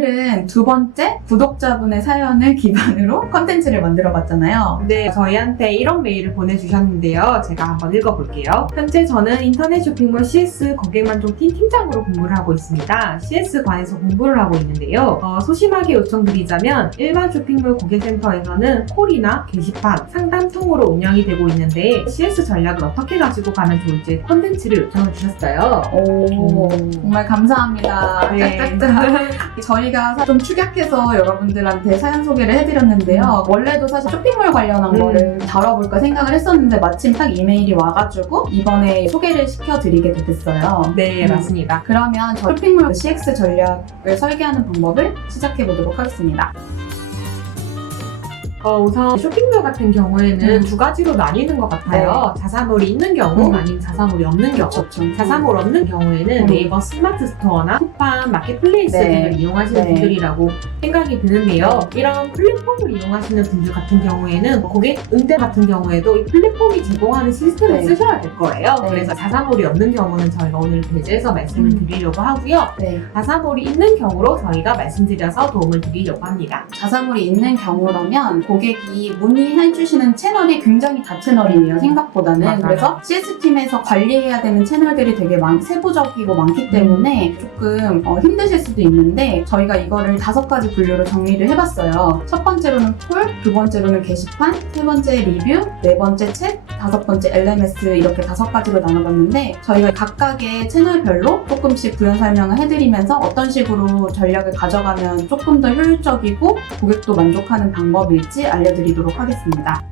오늘은 두 번째 구독자분의 사연을 기반으로 컨텐츠를 만들어봤잖아요. 네, 저희한테 이런 메일을 보내주셨는데요. 제가 한번 읽어볼게요. 현재 저는 인터넷 쇼핑몰 CS 고객만족팀 팀장으로 근무를 하고 있습니다. CS관에서 공부를 하고 있는데요. 소심하게 요청드리자면 일반 쇼핑몰 고객센터에서는 콜이나 게시판, 상담통으로 운영이 되고 있는데 CS 전략을 어떻게 가지고 가면 좋을지 컨텐츠를 요청을 주셨어요. 오, 정말 감사합니다. 네. 짝짝짝. 저희가 좀 축약해서 여러분들한테 사연 소개를 해드렸는데요. 원래도 사실 쇼핑몰 관련한 거를 다뤄볼까 생각을 했었는데 마침 딱 이메일이 와가지고 이번에 소개를 시켜드리게 됐어요. 네, 맞습니다. 그러면 저 쇼핑몰 CX 전략을 설계하는 방법을 시작해보도록 하겠습니다. 우선 쇼핑몰 같은 경우에는 두 가지로 나뉘는 것 같아요. 네. 자사몰이 있는 경우, 아니면 자사몰이 없는 경우. 그렇죠. 자사몰 없는 경우에는 네이버 스마트 스토어나 쿠팡, 마켓플레이스 네. 등을 이용하시는 네. 분들이라고 생각이 드는데요. 이런 플랫폼을 이용하시는 분들 같은 경우에는 고객 응대 같은 경우에도 이 플랫폼이 제공하는 시스템을 네. 쓰셔야 될 거예요. 네. 그래서 자사몰이 없는 경우는 저희가 오늘 배제해서 말씀을 드리려고 하고요. 네. 자사몰이 있는 경우로 저희가 말씀드려서 도움을 드리려고 합니다. 자사몰이 있는 경우라면 고객이 문의해주시는 채널이 굉장히 다채널이에요, 생각보다는. 맞아요. 그래서 CS팀에서 관리해야 되는 채널들이 되게 세부적이고 많기 때문에 조금 힘드실 수도 있는데 저희가 이거를 5가지 분류로 정리를 해봤어요. 첫 번째로는 콜, 두 번째로는 게시판, 세 번째 리뷰, 네 번째 챗, 5번째 LMS 이렇게 5가지로 나눠봤는데 저희가 각각의 채널별로 조금씩 부연 설명을 해드리면서 어떤 식으로 전략을 가져가면 조금 더 효율적이고 고객도 만족하는 방법일지 알려드리도록 하겠습니다.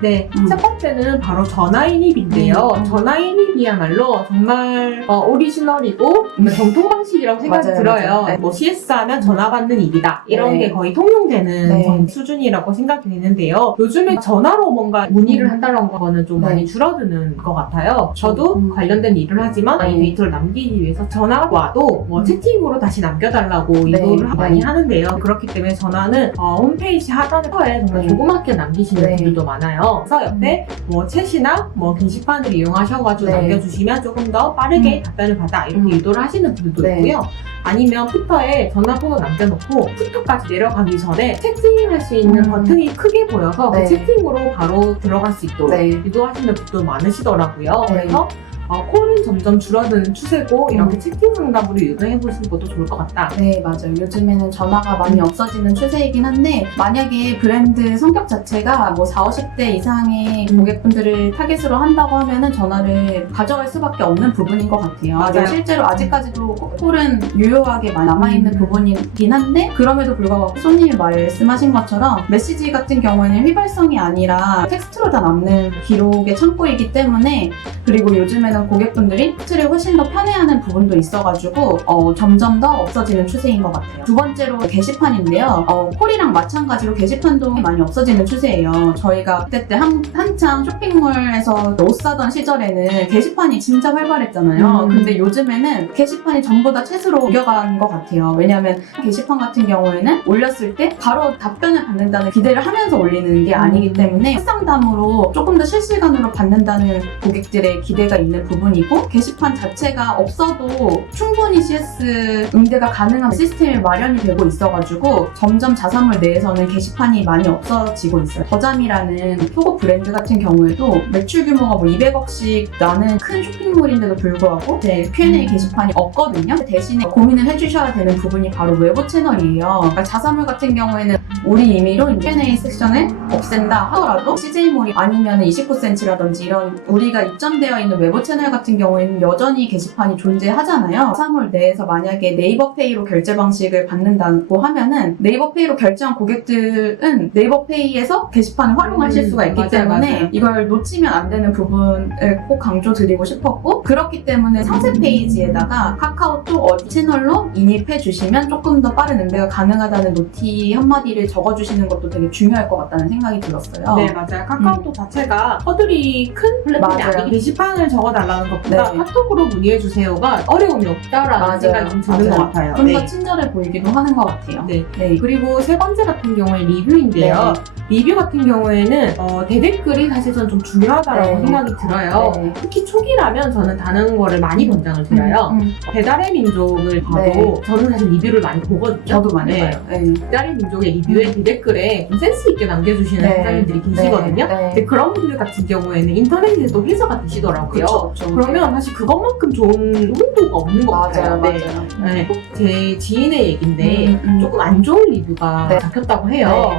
네, 첫 번째는 바로 전화인입인데요. 전화인입이야말로 정말 오리지널이고 정통 방식이라고 생각이 맞아요, 들어요. 맞아요. 네. 뭐 CS하면 전화 받는 일이다. 이런 네. 게 거의 통용되는 네. 수준이라고 생각이 되는데요. 요즘에 전화로 뭔가 문의를 한다는 거는 좀 네. 많이 줄어드는 것 같아요. 저도 관련된 일을 하지만 네. 이 데이터를 남기기 위해서 전화가 와도 뭐 채팅으로 다시 남겨달라고 이거를 네. 많이 하는데요. 그렇기 때문에 전화는 홈페이지 하단에 정말 네. 조그맣게 남기시는 네. 분들도 많아요. 그래서 옆에 뭐 챗이나 뭐 게시판을 이용하셔가지고 네. 남겨주시면 조금 더 빠르게 답변을 받아 이렇게 유도를 하시는 분들도 네. 있고요. 아니면 푸터에 전화번호 남겨놓고 푸터까지 내려가기 전에 채팅할 수 있는 버튼이 크게 보여서 네. 그 채팅으로 바로 들어갈 수 있도록 네. 유도하시는 분도 많으시더라고요. 네. 그래서 콜은 점점 줄어드는 추세고 이렇게 채팅 상담으로 유도해보시는 것도 좋을 것 같다. 네, 맞아요. 요즘에는 전화가 많이 없어지는 추세이긴 한데 만약에 브랜드 성격 자체가 뭐 40, 50대 이상의 고객분들을 타겟으로 한다고 하면은 전화를 가져갈 수밖에 없는 부분인 것 같아요. 맞아요. 실제로 아직까지도 콜은 유효하게 남아있는 부분이긴 한데 그럼에도 불구하고 손님이 말씀하신 것처럼 메시지 같은 경우에는 휘발성이 아니라 텍스트로 다 남는 기록의 창고이기 때문에 그리고 요즘에는 고객분들이 텍스트를 훨씬 더 편해하는 부분도 있어가지고 점점 더 없어지는 추세인 것 같아요. 두 번째로 게시판인데요. 콜이랑 마찬가지로 게시판도 많이 없어지는 추세예요. 저희가 그때 한창 쇼핑몰에서 옷 사던 시절에는 게시판이 진짜 활발했잖아요. 근데 요즘에는 게시판이 전부 다 챗으로 옮겨간 것 같아요. 왜냐하면 게시판 같은 경우에는 올렸을 때 바로 답변을 받는다는 기대를 하면서 올리는 게 아니기 때문에 상담으로 조금 더 실시간으로 받는다는 고객들의 기대가 있는 부분이고 게시판 자체가 없어도 충분히 CS 응대가 가능한 시스템이 마련이 되고 있어가지고 점점 자사몰 내에서는 게시판이 많이 없어지고 있어요. 더잠이라는 표고 브랜드 같은 경우에도 매출 규모가 뭐 200억씩 나는 큰 쇼핑몰인데도 불구하고 Q&A 게시판이 없거든요. 대신에 고민을 해주셔야 되는 부분이 바로 외부 채널이에요. 그러니까 자사몰 같은 경우에는 우리 임의로 Q&A 섹션을 없앤다 하더라도 CJ몰이 아니면 29cm라든지 이런 우리가 입점되어 있는 외부 채널 같은 경우에는 여전히 게시판이 존재하잖아요. 자사몰 내에서 만약에 네이버페이로 결제 방식을 받는다고 하면은 네이버페이로 결제한 고객들은 네이버페이에서 게시판을 활용하실 수가 있기 맞아요, 때문에 맞아요. 이걸 놓치면 안 되는 부분을 꼭 강조드리고 싶었고 그렇기 때문에 상세 페이지에다가 카카오톡 어디 채널로 인입해 주시면 조금 더 빠른 응대가 가능하다는 노티 한마디를 적어주시는 것도 되게 중요할 것 같다는 생각이 들었어요. 네, 맞아요. 카카오톡 자체가 허들이 큰 플랫폼이 맞아요. 아니기 게시판을 적어달라 남겨달라는 것보다 네. 카톡으로 문의해주세요가 어려움이 없다라는 맞아요. 생각이 좀 드는 맞아요. 것 같아요. 좀 더 네. 친절해 보이기도 하는 것 같아요. 네. 네. 그리고 세 번째 같은 경우에 리뷰인데요. 리뷰 같은 경우에는 대댓글이 사실 저는 좀 중요하다고 네. 생각이 들어요. 네. 특히 초기라면 저는 다른 거를 많이 권장을 드려요. 배달의 민족을 봐도 네. 저는 사실 리뷰를 많이 보거든요. 저도 많이 네. 봐요. 네. 배달의 민족의 리뷰에 대댓글에 좀 센스 있게 남겨주시는 네. 사장님들이 계시거든요. 네. 근데 그런 분들 같은 경우에는 인터넷에도 해서가 되시더라고요. 그쵸. 그러면 사실 그것만큼 좋은 홍보가 없는 것 같아요. 맞아요. 네. 맞아요. 네. 제 지인의 얘긴데 조금 안 좋은 리뷰가 네. 잡혔다고 해요.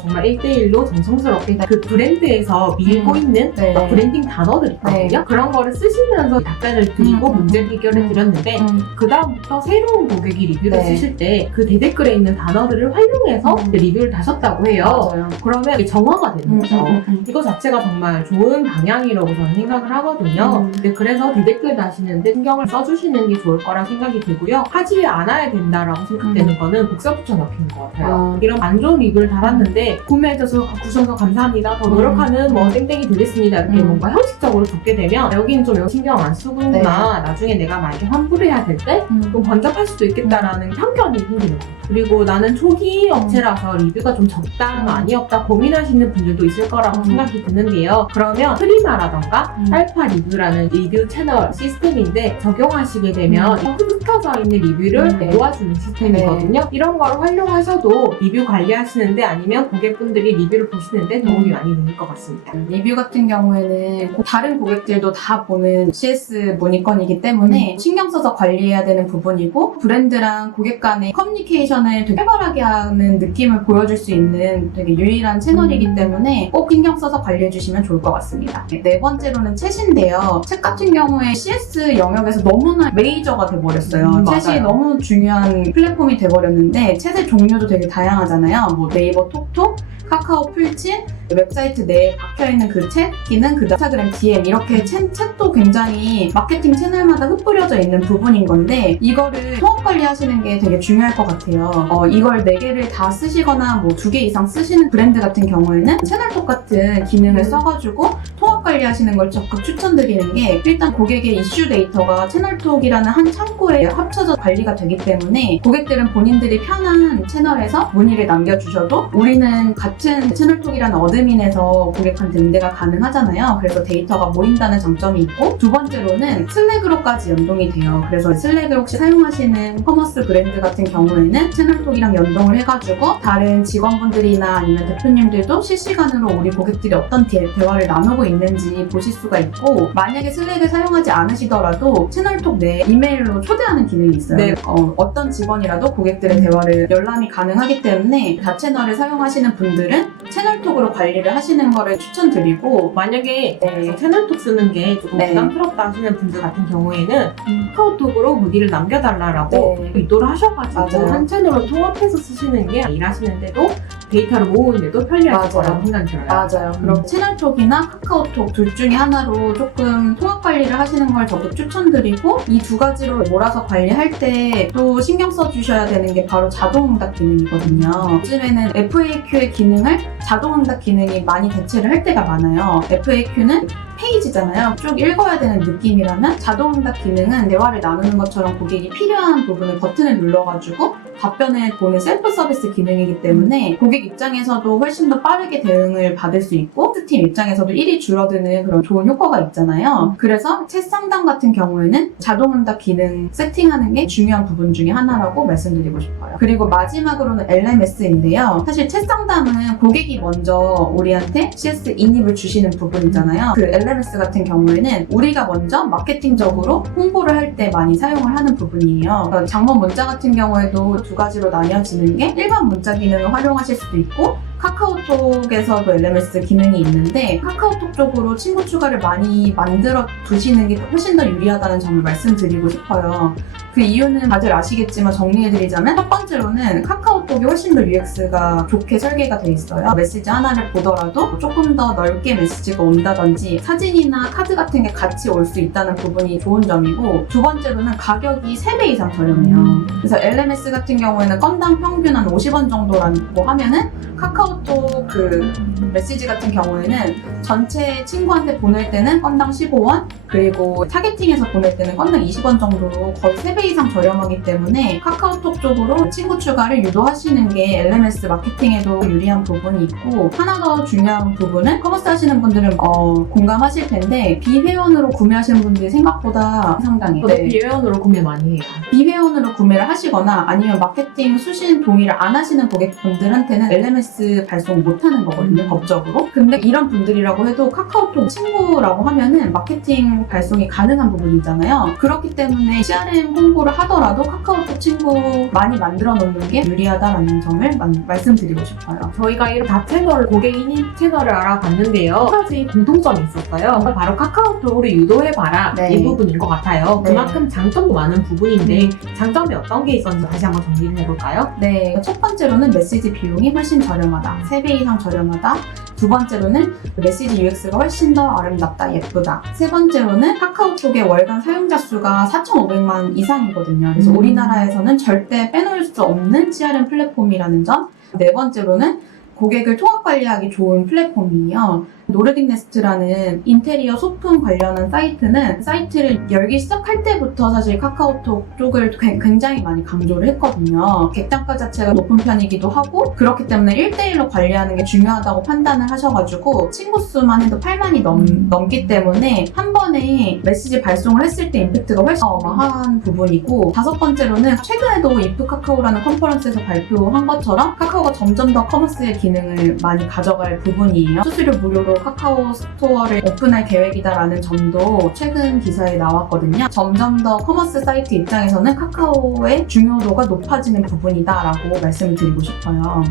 정말 1대1로 정성스럽게 그 브랜드에서 밀고 있는 네. 막 브랜딩 단어들 있거든요. 네. 그런 거를 쓰시면서 답변을 드리고 문제 해결을 드렸는데 그 다음부터 새로운 고객이 리뷰를 네. 쓰실 때 그 대댓글에 있는 단어들을 활용해서 리뷰를 다셨다고 해요. 맞아요. 그러면 이게 정화가 되는 거죠. 음. 이거 자체가 정말 좋은 방향이라고 저는 생각을 하거든요. 근데 그래서 대댓글 다시는데 신경을 써주시는 게 좋을 거라 생각이 들고요. 하지 않아야 된다라고 생각되는 거는 복사 붙여넣기인 것 같아요. 이런 안 좋은 리뷰를 달았는데 구매해주셔서 감사합니다. 더 노력하는 뭐 땡땡이 되겠습니다. 이렇게 뭔가 형식적으로 적게 되면 여기는 좀 신경 안 쓰고 있구나. 나중에 내가 만약에 환불을 해야 될 때 좀 번잡할 수도 있겠다라는 편견이 생기는 거예요. 그리고 나는 초기 업체라서 리뷰가 좀 적다, 많이 없다 고민하시는 분들도 있을 거라고 생각이 드는데요. 그러면 프리마라던가 알파 리뷰라는 리뷰 채널 시스템인데 적용하시게 되면 흩어져 있는 리뷰를 모아주는 시스템이거든요. 이런 걸 활용하셔도 리뷰 관리하시는데 아니면 고객분들이 리뷰를 보시는데 도움이 많이 될 것 같습니다. 리뷰 같은 경우에는 다른 고객들도 다 보는 CS 문의건이기 때문에 신경 써서 관리해야 되는 부분이고 브랜드랑 고객 간의 커뮤니케이션을 되게 활발하게 하는 느낌을 보여줄 수 있는 되게 유일한 채널이기 때문에 꼭 신경 써서 관리해 주시면 좋을 것 같습니다. 네 번째로는 챗인데요. 챗 같은 경우에 CS 영역에서 너무나 메이저가 돼버렸어요. 챗이 맞아요. 너무 중요한 플랫폼이 돼버렸는데 챗의 종류도 되게 다양하잖아요. 뭐 네이버 톡톡, 카카오 풀친, 웹사이트 내에 박혀있는 그 챗 기능, 그 인스타그램 DM 이렇게 챗도 굉장히 마케팅 채널마다 흩뿌려져 있는 부분인 건데 이거를 통합 관리하시는 게 되게 중요할 것 같아요. 이걸 4개를 다 쓰시거나 뭐 2개 이상 쓰시는 브랜드 같은 경우에는 채널톡 같은 기능을 써가지고 통합 관리하시는 걸 적극 추천드리는 게 일단 고객의 이슈 데이터가 채널톡이라는 한 창고에 합쳐져 관리가 되기 때문에 고객들은 본인들이 편한 채널에서 문의를 남겨주셔도 우리는 같은 채널톡이라는 어드민에서 고객한테 응대가 가능하잖아요. 그래서 데이터가 모인다는 장점이 있고 두 번째로는 슬랙으로까지 연동이 돼요. 그래서 슬랙을 혹시 사용하시는 커머스 브랜드 같은 경우에는 채널톡이랑 연동을 해가지고 다른 직원분들이나 아니면 대표님들도 실시간으로 우리 고객들이 어떤 대화를 나누고 있는지 보실 수가 있고 만약에 슬랙을 사용하지 않으시더라도 채널톡 내 이메일로 초대하는 기능이 있어요. 네. 어떤 직원이라도 고객들의 대화를 열람이 가능하기 때문에 다 채널을 사용하시는 분들은 채널톡으로 관리를 하시는 거를 추천드리고 만약에 네. 채널톡 쓰는 게 조금 네. 부담스럽다 하시는 분들 같은 경우에는 카카오톡으로 문의를 남겨달라고 네. 의도를 하셔가지고 맞아요. 한 채널로 통합해서 쓰시는 게 일하시는데도 데이터를 모으는데도 편리하실 맞아요. 거라고 생각이 들어요. 맞아요. 그럼 채널톡이나 카카오톡 둘 중에 하나로 조금 통합 관리를 하시는 걸 적극 추천드리고 이 두 가지로 몰아서 관리할 때 또 신경 써주셔야 되는 게 바로 자동응답 기능이거든요. 요즘에는 FAQ의 기능을 자동응답 기능이 많이 대체를 할 때가 많아요. FAQ는 페이지잖아요. 쭉 읽어야 되는 느낌이라면 자동응답 기능은 대화를 나누는 것처럼 고객이 필요한 부분을 버튼을 눌러가지고 답변을 보는 셀프 서비스 기능이기 때문에 고객 입장에서도 훨씬 더 빠르게 대응을 받을 수 있고 팀 입장에서도 일이 줄어드는 그런 좋은 효과가 있잖아요. 그래서 챗 상담 같은 경우에는 자동응답 기능 세팅하는 게 중요한 부분 중에 하나라고 말씀드리고 싶어요. 그리고 마지막으로는 LMS인데요. 사실 챗 상담은 고객이 먼저 우리한테 CS 인입을 주시는 부분이잖아요. 그 LMS 같은 경우에는 우리가 먼저 마케팅적으로 홍보를 할 때 많이 사용을 하는 부분이에요. 그러니까 장문 문자 같은 경우에도 두 가지로 나뉘어지는 게 일반 문자 기능을 활용하실 수도 있고 카카오톡에서도 LMS 기능이 있는데 카카오톡 쪽으로 친구 추가를 많이 만들어 두시는 게 훨씬 더 유리하다는 점을 말씀드리고 싶어요. 그 이유는 다들 아시겠지만 정리해드리자면 첫 번째로는 카카오톡이 훨씬 더 UX가 좋게 설계가 돼 있어요. 메시지 하나를 보더라도 조금 더 넓게 메시지가 온다든지 사진이나 카드 같은 게 같이 올 수 있다는 부분이 좋은 점이고 두 번째로는 가격이 3배 이상 저렴해요. 그래서 LMS 같은 경우에는 건당 평균 한 50원 정도라고 하면은 카카오톡 그 메시지 같은 경우에는 전체 친구한테 보낼 때는 건당 15원 그리고 타겟팅해서 보낼 때는 건당 20원 정도로 거의 3배 이상 저렴하기 때문에 카카오톡 쪽으로 친구 추가를 유도하시는 게 LMS 마케팅에도 유리한 부분이 있고, 하나 더 중요한 부분은 커머스 하시는 분들은 공감하실 텐데 비회원으로 구매하시는 분들이 생각보다 상당해요. 저도 비회원으로 구매 많이 해요. 비회원으로 구매를 하시거나 아니면 마케팅 수신 동의를 안 하시는 고객분들한테는 LMS 발송 못 하는 거거든요, 법적으로. 근데 이런 분들이라고 해도 카카오톡 친구라고 하면은 마케팅 발송이 가능한 부분이잖아요. 그렇기 때문에 CRM 홍보를 하더라도 카카오톡 친구 많이 만들어 놓는 게 유리하다라는 점을 말씀드리고 싶어요. 저희가 이런 다 채널을, 고객인입 채널을 알아봤는데요. 한 가지 공통점이 있었어요. 바로 카카오톡으로 유도해봐라. 네. 이 부분인 것 같아요. 네. 그만큼 장점도 많은 부분인데 장점이 어떤 게 있었는지 다시 한번 정리를 해볼까요? 네, 첫 번째로는 메시지 비용이 훨씬 저렴하다. 3배 이상 저렴하다. 두 번째로는 메시지 UX가 훨씬 더 아름답다, 예쁘다. 세 번째로는 카카오톡의 월간 사용자 수가 4,500만 이상이거든요. 그래서 우리나라에서는 절대 빼놓을 수 없는 CRM 플랫폼이라는 점. 네 번째로는 고객을 통합 관리하기 좋은 플랫폼이에요. 노르딕 네스트라는 인테리어 소품 관련한 사이트는 사이트를 열기 시작할 때부터 사실 카카오톡 쪽을 굉장히 많이 강조를 했거든요. 객단가 자체가 높은 편이기도 하고, 그렇기 때문에 1대1로 관리하는 게 중요하다고 판단을 하셔가지고 친구 수만 해도 8만이 넘기 때문에 한 번에 메시지 발송을 했을 때 임팩트가 훨씬 어마어마한 부분이고, 다섯 번째로는 최근에도 이프 카카오라는 컨퍼런스에서 발표한 것처럼 카카오가 점점 더 커머스의 기능을 많이 가져갈 부분이에요. 수수료 무료로 카카오 스토어를 오픈할 계획이다라는 점도 최근 기사에 나왔거든요. 점점 더 커머스 사이트 입장에서는 카카오의 중요도가 높아지는 부분이다라고 말씀을 드리고 싶어요.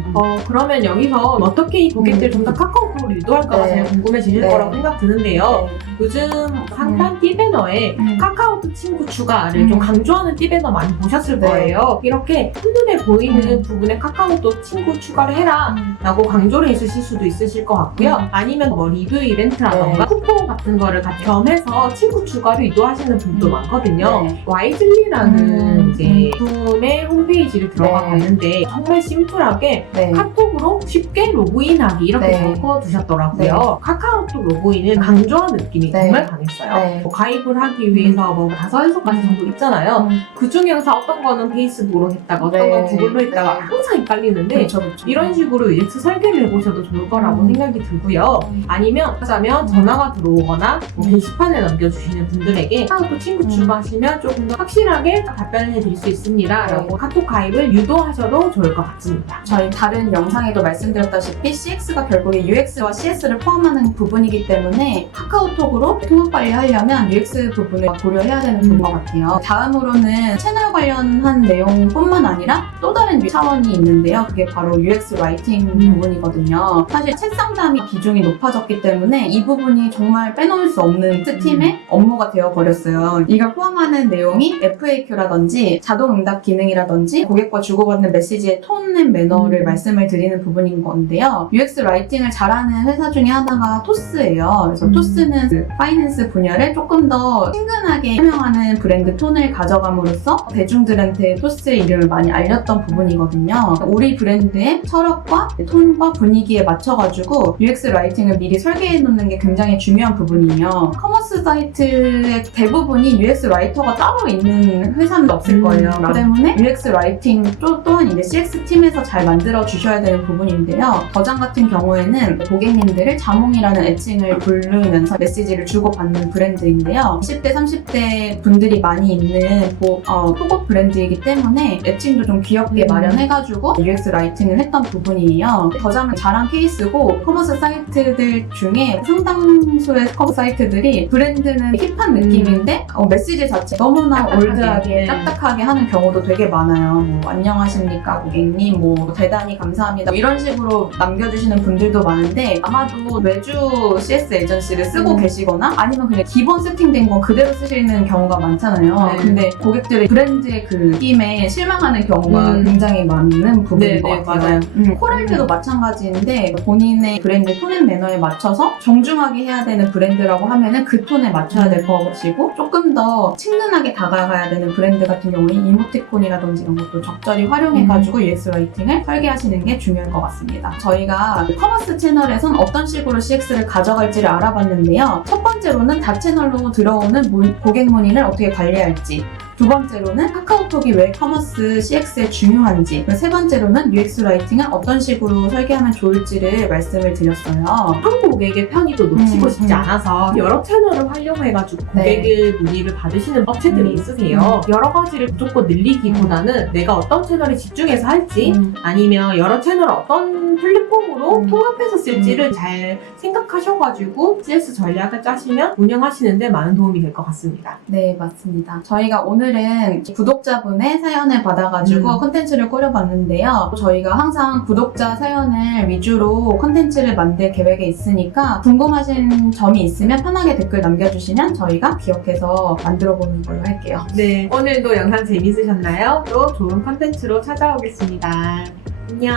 그러면 여기서 어떻게 이 고객들 좀 더 카카오톡으로 유도할까가 네. 제일 궁금해지실 네. 거라고 생각 드는데요. 요즘 상단 띠배너에 카카오톡 친구 추가를 좀 강조하는 띠배너 많이 보셨을 네. 거예요. 이렇게 한눈에 보이는 부분에 카카오톡 친구 추가를 해라 라고 강조를 해주실 수도 있으실 것 같고요. 아니면 뭐 리뷰 이벤트라던가 네. 쿠폰 같은 거를 같이 겸해서 친구 추가를 유도하시는 분도 많거든요. 네. 와이즐리라는 이제 제품의 홈페이지를 들어가 네. 봤는데 정말 심플하게 네. 카톡으로 쉽게 로그인하기 이렇게 네. 적어두셨더라고요. 카카오톡 로그인은 강조한 느낌이 네. 정말 강했어요. 네. 뭐 가입을 하기 위해서 뭐 5가지 정도 있잖아요. 그 중에서 어떤 거는 페이스북으로 했다가 어떤 네. 건 구글로 했다가 네. 항상 헷갈리는데 그렇죠, 그렇죠. 이런 식으로 UX 설계를 해보셔도 좋을 거라고 생각이 들고요. 아니면 하자면 전화가 들어오거나 뭐 게시판에 남겨주시는 분들에게 카카오톡 친구 추가하시면 조금 더 확실하게 답변을 해드릴 수 있습니다. 네. 라고 카톡 가입을 유도하셔도 좋을 것 같습니다. 저희 다른 영상에도 말씀드렸다시피 CX가 결국에 UX와 CS를 포함하는 부분이기 때문에 카카오톡으로 통합 관리하려면 UX 부분을 고려해야 되는 부분 것 같아요. 다음으로는 채널 관련한 내용뿐만 아니라 또 다른 차원이 있는데요. 그게 바로 UX 라이팅 부분이거든요. 사실 챗 상담이 비중이 높아졌기 때문에 이 부분이 정말 빼놓을 수 없는 팀의 업무가 되어버렸어요. 이걸 포함하는 내용이 FAQ라든지 자동응답 기능이라든지 고객과 주고받는 메시지의 톤 앤 매너를 말씀을 드리는 부분인 건데요. UX 라이팅을 잘하는 회사 중에 하나가 토스예요. 그래서 토스는 그 파이낸스 분야를 조금 더 친근하게 설명하는 브랜드 톤을 가져감으로써 대중들한테 토스의 이름을 많이 알렸던 부분이거든요. 우리 브랜드의 철학과 톤과 분위기에 맞춰가지고 UX 라이팅을 미리 설계해 놓는 게 굉장히 중요한 부분이에요. 커머스 사이트의 대부분이 UX 라이터가 따로 있는 회사는 없을 거예요. 그 때문에 UX 라이팅 또한 이제 CX 팀에서 잘 만들어 주셔야 되는 부분인데요. 더장 같은 경우에는 고객님들을 자몽이라는 애칭을 부르면서 메시지를 주고받는 브랜드인데요. 20대, 30대 분들이 많이 있는 속옷 브랜드이기 때문에 애칭도 좀 귀엽게 마련해가지고 UX 라이팅을 했던 부분이에요. 더장은 잘한 케이스고 커머스 사이트들 중에 상당수의 커머스 사이트들이 브랜드는 힙한 느낌인데 메시지 자체 너무나 올드하게 딱딱하게 하는 경우도 되게 많아요. 뭐 안녕하십니까 고객님, 뭐 대단히 감사합니다 이런 식으로 남겨주시는 분들도 많은데 아마도 외주 CS 에이전시를 쓰고 계시거나 아니면 그냥 기본 세팅된 건 그대로 쓰시는 경우가 많잖아요. 근데 고객들의 브랜드의 그 느낌에 실망하는 경우가 굉장히 많은 부분인 것 같아요. 맞아요. 코랄트도 마찬가지인데 본인의 브랜드 톤 앤 매너에 맞춰서 정중하게 해야 되는 브랜드라고 하면은 그 톤에 맞춰야 될 것이고, 조금 더 친근하게 다가가야 되는 브랜드 같은 경우에 이모티콘이라든지 이런 것도 적절히 활용해가지고 UX 라이팅을 설계하시는 게 중요할 것 같습니다. 저희가 커머스 채널에선 어떤 식으로 CX를 가져갈지를 알아봤는데요. 첫 번째로는 다채널로 들어오는 고객 문의를 어떻게 관리할지, 두 번째로는 카카오톡이 왜 커머스 CX에 중요한지, 세 번째로는 UX 라이팅을 어떤 식으로 설계하면 좋을지를 말씀을 드렸어요. 한 고객의 편의도 놓치고 싶지 않아서 여러 채널을 활용해가지고 네. 고객의 문의를 받으시는 업체들이 있으세요. 여러 가지를 무조건 늘리기보다는 내가 어떤 채널에 집중해서 할지 아니면 여러 채널을 어떤 플랫폼으로 통합해서 쓸지를 잘 생각하셔가지고 CS 전략을 짜시면 운영하시는데 많은 도움이 될 것 같습니다. 네, 맞습니다. 저희가 오늘은 구독자분의 사연을 받아가지고 콘텐츠를 꾸려봤는데요. 저희가 항상 구독자 사연을 위주로 콘텐츠를 만들 계획에 있으니까 궁금하신 점이 있으면 편하게 댓글 남겨주시면 저희가 기억해서 만들어보는 걸로 할게요. 네, 오늘도 영상 재밌으셨나요? 또 좋은 콘텐츠로 찾아오겠습니다. 안녕.